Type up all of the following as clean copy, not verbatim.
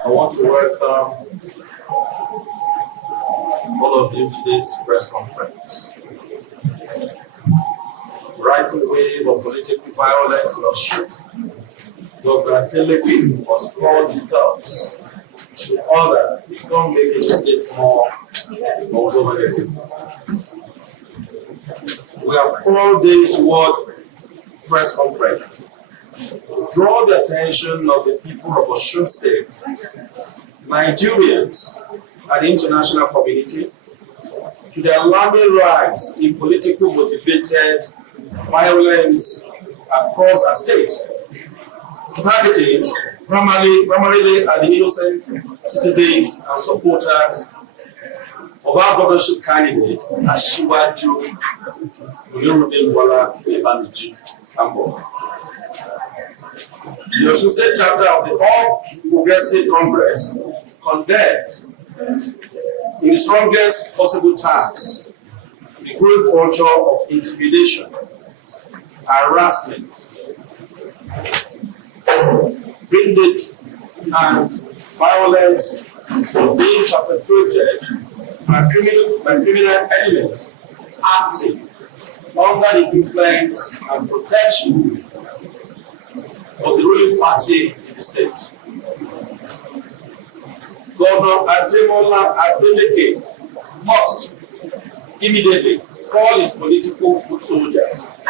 I want to welcome all of you to this press conference. Rising wave of political violence in Osun, Governor Pellegrini was called his thoughts to order before making the state more governable. We have called this World Press Conference to draw the attention of the people of Osun State, Nigerians, and the international community to the alarming rise in political motivated violence across our state, targeted primarily at the innocent citizens and supporters of our governorship candidate, Asiwaju Oyebaniji Ambo. The Osun State chapter of the All Progressive Congress condemns in the strongest possible terms the growing culture of intimidation, harassment, bandit, and violence being perpetrated by criminal elements acting under the influence and protection of the ruling party in the state. Governor Ademola Adeleke must immediately call his political foot soldiers,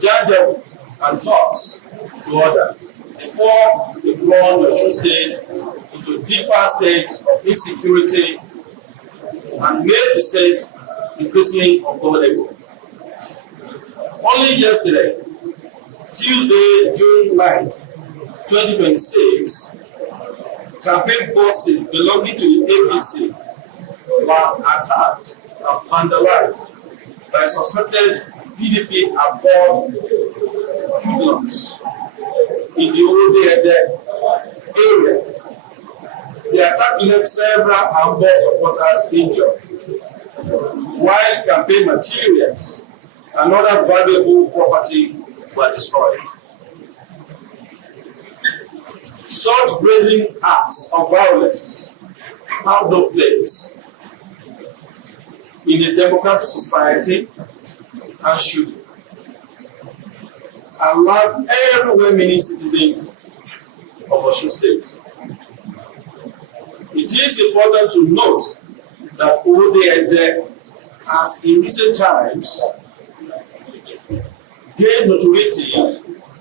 judge them and talks to order before they plunge the Osun State into deeper states of insecurity and make the state increasingly ungovernable. Only yesterday, Tuesday, June 9th, 2026, campaign buses belonging to the APC were attacked and vandalized by suspected PDP accord hoodlums in the Ode area. The attack left several Ambo supporters injured, while campaign materials and other valuable property were destroyed. Such brazen acts of violence have no place in a democratic society and should allow every well-meaning citizens of Osun State. It is important to note that Ode has in recent times gained notoriety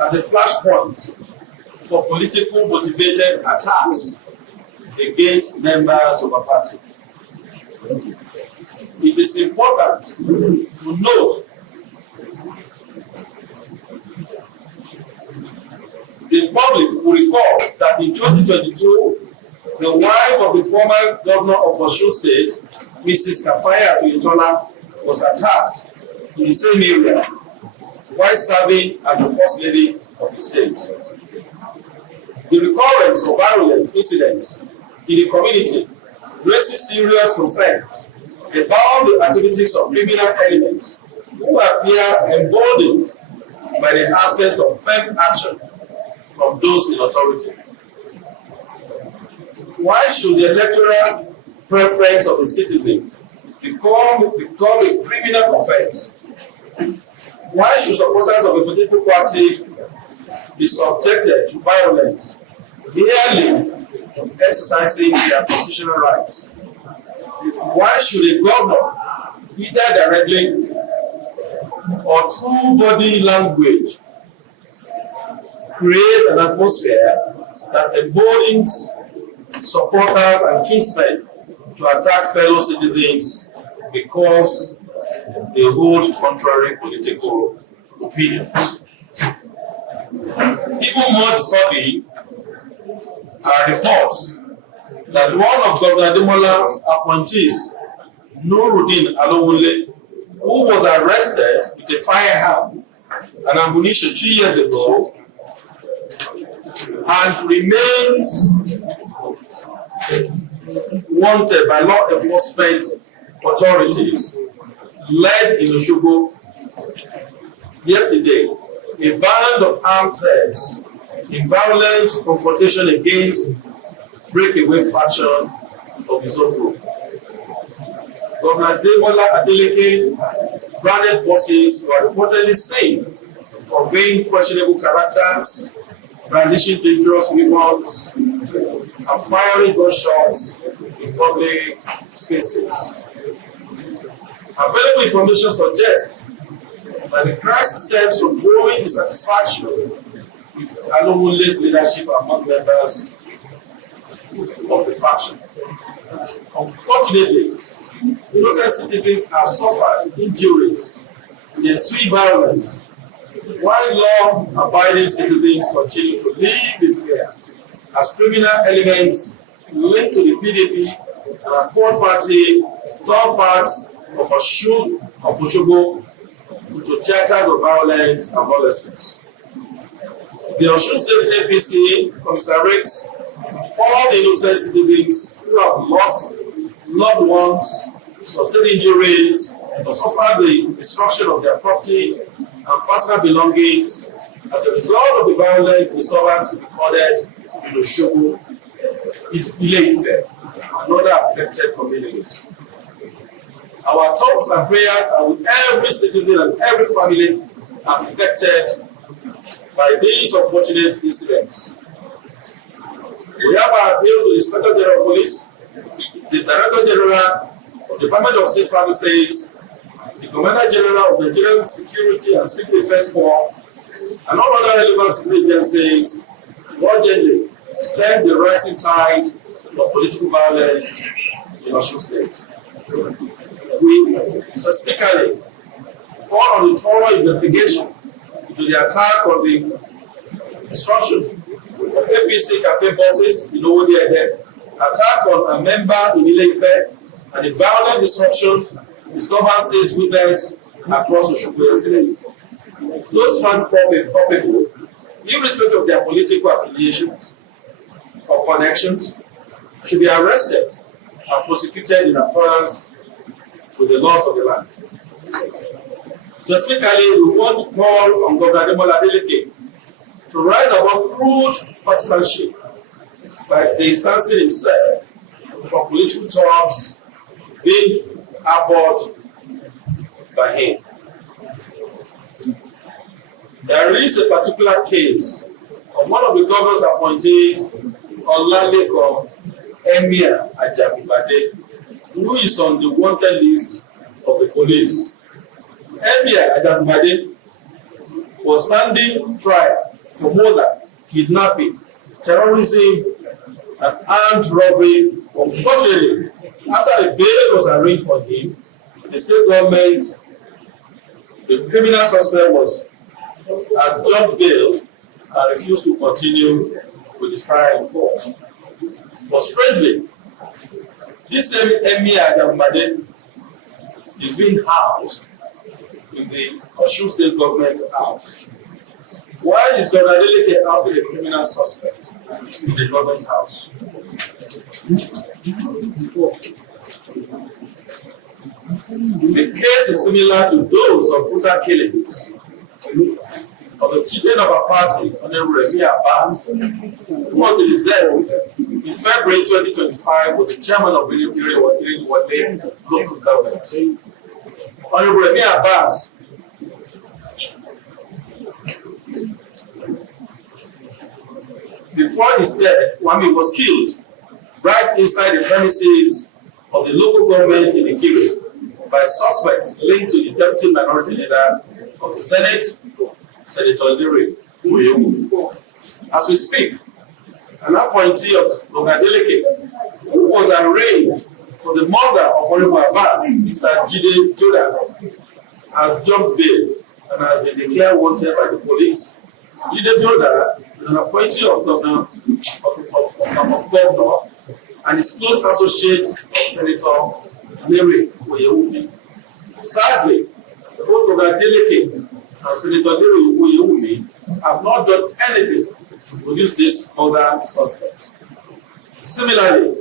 as a flashpoint for political motivated attacks against members of a party. It is important to note the public will recall that in 2022, the wife of the former governor of Osun State, Mrs. Kafaya Tuyetola, was attacked in the same area while serving as the first lady of the state. The recurrence of violent incidents in the community raises serious concerns about the activities of criminal elements who appear emboldened by the absence of firm action from those in authority. Why should the electoral preference of the citizen become a criminal offense? Why should supporters of a political party be subjected to violence, merely exercising their constitutional rights? Why should a governor, either directly or through body language, create an atmosphere that emboldens supporters and kinsmen to attack fellow citizens because they hold contrary political opinions? Even more disturbing are reports that one of Governor Ademola's appointees, Nuruddin Alowole, who was arrested with a firearm and ammunition 2 years ago and remains wanted by law enforcement authorities, led in Osogbo yesterday a band of armed thugs in violent confrontation against breakaway faction of his own group. Governor Demola Adeleke branded buses were reportedly seen conveying questionable characters, brandishing dangerous weapons, and firing gunshots in public spaces. Available information suggests that the crisis stems from growing dissatisfaction with Alowule's leadership among members of the faction. Unfortunately, innocent citizens have suffered injuries in the ensuing violence, while law-abiding citizens continue to live in fear as criminal elements linked to the PDP and a third party turn parts of Osogbo into theaters of violence and lawlessness. The Osun State APC commiserates all the innocent citizens who have lost loved ones, sustained injuries, or suffered the destruction of their property and personal belongings as a result of the violent disturbance recorded in Osogbo, Ile-Ife, and other affected communities. Our thoughts and prayers are with every citizen and every family affected by these unfortunate incidents. We have our appeal to the Inspector General of Police, the Director General of the Department of State Services, the Commander General of Nigerian Security and Civil Defense Corps, and all other relevant security agencies to urgently stem the rising tide of political violence in Osun State. We specifically call on the thorough investigation into the attack on the destruction of APC campaign buses in Owode-Ede, attack on a member in Ile-Ife, and the violent disturbances witnessed across Osogbo yesterday. Those found culpable, irrespective of their political affiliations or connections, should be arrested and prosecuted in accordance with the laws of the land. Specifically, we want to call on Governor Demola Adeleke to rise above crude partisanship by distancing himself from political talks being harbored by him. There is a particular case of one of the governor's appointees, Olaleko Emir Ajagungbade, who is on the wanted list of the police. Emir Ajagungbade was standing trial for murder, kidnapping, terrorism, and armed robbery. Unfortunately, after a bail was arranged for him, the state government, the criminal suspect has jumped bail and refused to continue with his trial in court. But strangely, this same Emir Ajagungbade is being housed in the Osun State Government House. Why is Governor Adeleke housing a criminal suspect in the government house? The case is similar to those of brutal killings of the chieftain of a party, Honorable Remi Abbas, who until his death in February 2025 was the chairman of Wale local government. Honorable Remi Abbas before his death, Wami was killed right inside the premises of the local government in Ikire by suspects linked to the deputy minority leader of the Senate, Senator Ndiri Uyomu. As we speak, an appointee of Governor Adeleke, who was arraigned for the murder of Honorable Abbas, Mr. Jide Joda, has jumped bail and has been declared wanted by the police. Jide Joda is an appointee of Governor and is close associate of Senator Ndiri Uyomu. Sadly, both Governor Adeleke and Senator Ndiri Uyomu have not done anything to produce this other suspect. Similarly,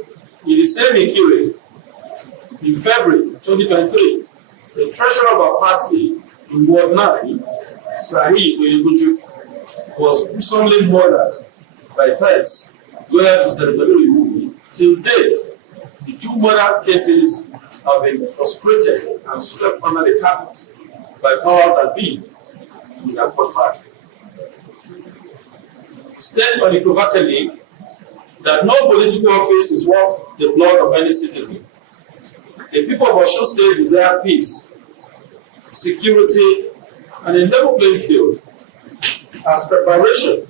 in the same Ikire, in February 2023, the treasurer of our party in Ward 9, Sahi Oyeguju, was gruesomely murdered by thugs loyal to Senator Iwumi. Till date, the two murder cases have been frustrated and swept under the carpet by powers that be in the Accord Party. State unequivocally that no political office is worth the blood of any citizen. The people of Osun State desire peace, security, and a level playing field as preparation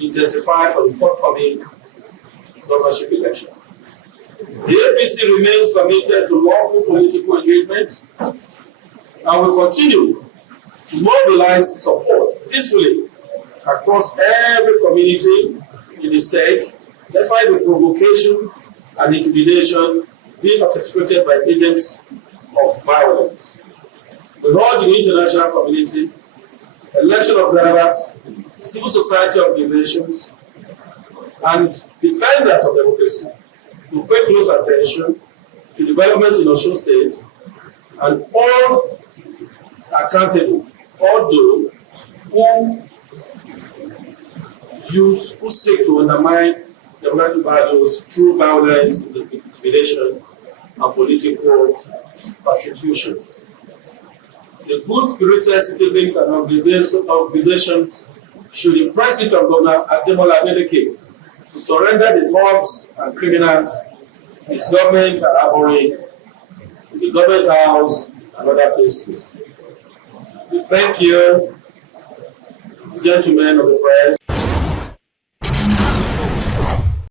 intensify for the forthcoming governorship election. The APC remains committed to lawful political engagement and will continue to mobilize support peacefully across every community in the state, despite the provocation and intimidation being orchestrated by agents of violence. We urge the international community, election observers, civil society organizations, and defenders of democracy to pay close attention to development in Osun State and all accountable, all those who seek to undermine democratic values through violence, intimidation, and political persecution. The good-spirited citizens and organizations should impress it on Governor Ademola Adeleke to surrender the thugs and criminals his government are harboring in the government house and other places. We thank you, gentlemen of the press.